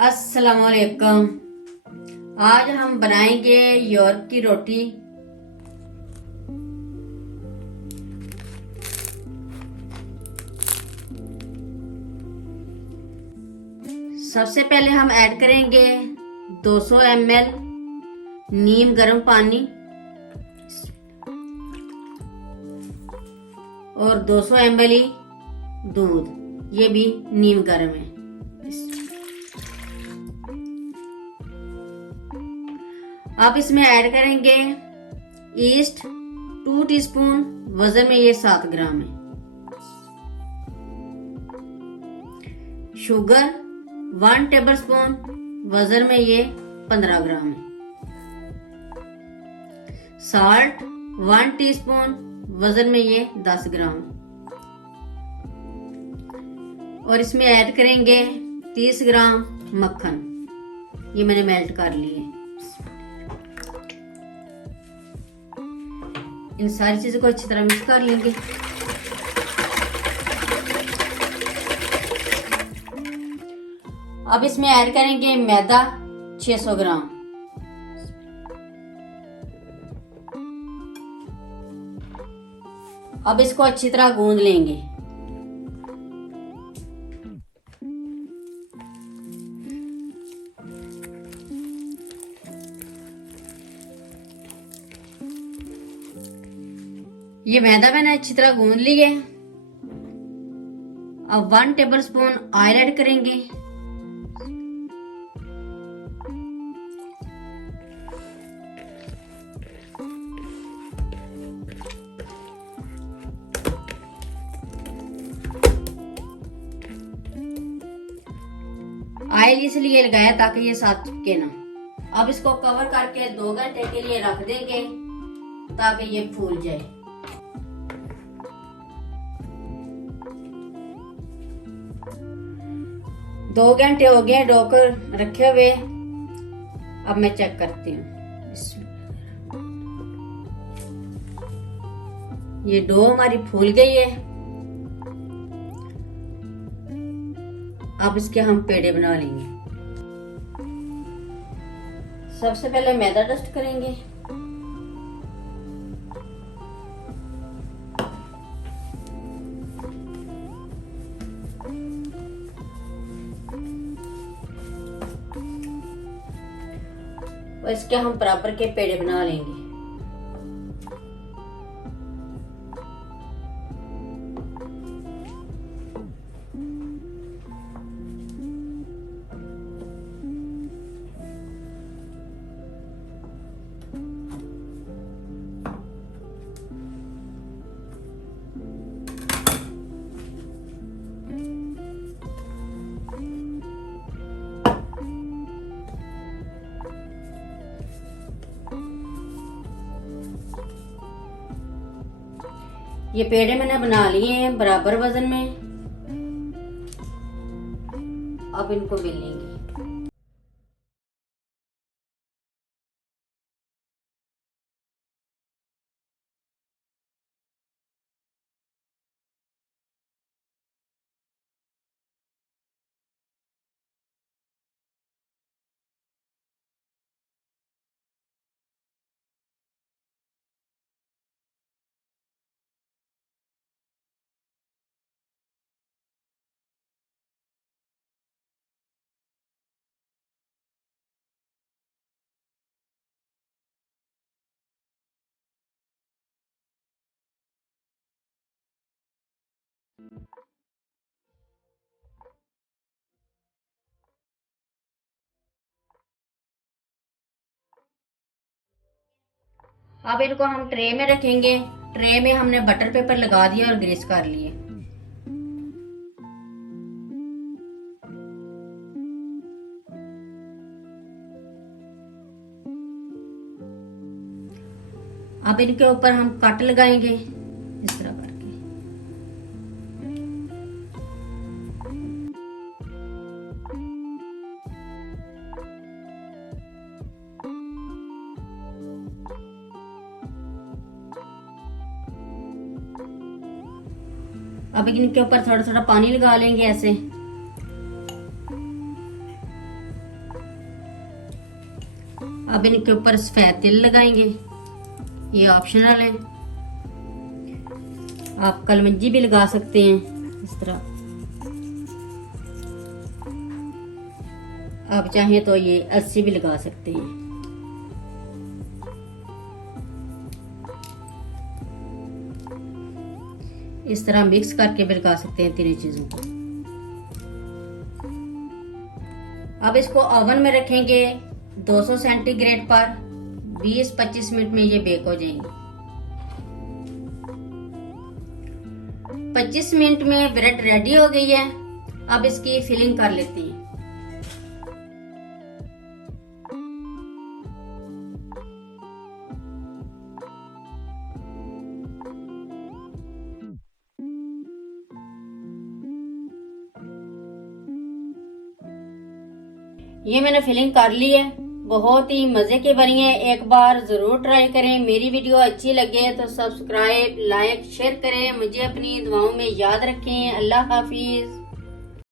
अस्सलाम वालेकुम। आज हम बनाएंगे यॉर्क की रोटी। सबसे पहले हम ऐड करेंगे 200 ml नीम गर्म पानी और 200 ml ही दूध, ये भी नीम गर्म है। अब इसमें ऐड करेंगे ईस्ट 2 टीस्पून, वजन में ये 7 ग्राम है। शुगर 1 टेबलस्पून, वजन में ये 15 ग्राम है। साल्ट 1 टीस्पून, वजन में ये 10 ग्राम। और इसमें ऐड करेंगे 30 ग्राम मक्खन, ये मैंने मेल्ट कर लिए। इन सारी चीजों को अच्छी तरह मिक्स कर लेंगे। अब इसमें ऐड करेंगे मैदा 600 ग्राम। अब इसको अच्छी तरह गूंद लेंगे। ये मैदा मैंने अच्छी तरह गूंद लिया है। अब 1 टेबलस्पून ऑयल ऐड करेंगे। ऑयल इसलिए लगाया ताकि ये साथ चिपके ना। अब इसको कवर करके 2 घंटे के लिए रख देंगे ताकि ये फूल जाए। दो घंटे हो गए डो को रखे हुए। अब मैं चेक करती हूँ। ये डो हमारी फूल गई है। अब इसके हम पेड़े बना लेंगे। सबसे पहले मैदा डस्ट करेंगे। और इसके हम बराबर के पेड़े बना लेंगे। ये पेड़े मैंने बना लिए हैं बराबर वजन में। अब इनको बेलेंगे। अब इनको हम ट्रे में रखेंगे। ट्रे में हमने बटर पेपर लगा दिया और ग्रीस कर लिए। अब इनके ऊपर हम कट लगाएंगे इस तरह करके। अब इनके ऊपर थोड़ा थोड़ा पानी लगा लेंगे ऐसे। अब इनके ऊपर सफेद तिल लगाएंगे, ये ऑप्शनल है। आप कलमंजी भी लगा सकते हैं इस तरह, आप चाहें तो ये अस्सी भी लगा सकते हैं। इस तरह मिक्स करके भी लगा सकते हैं तीनों चीजों को। अब इसको ओवन में रखेंगे 200 सेंटीग्रेड पर 20-25 मिनट में ये बेक हो जाएंगे। 25 मिनट में ब्रेड रेडी हो गई है। अब इसकी फिलिंग कर लेते हैं। ये मैंने फिलिंग कर ली है, बहुत ही मजे की बनी है। एक बार जरूर ट्राई करें। मेरी वीडियो अच्छी लगे तो सब्सक्राइब, लाइक, शेयर करें। मुझे अपनी दुआओं में याद रखें। अल्लाह हाफिज।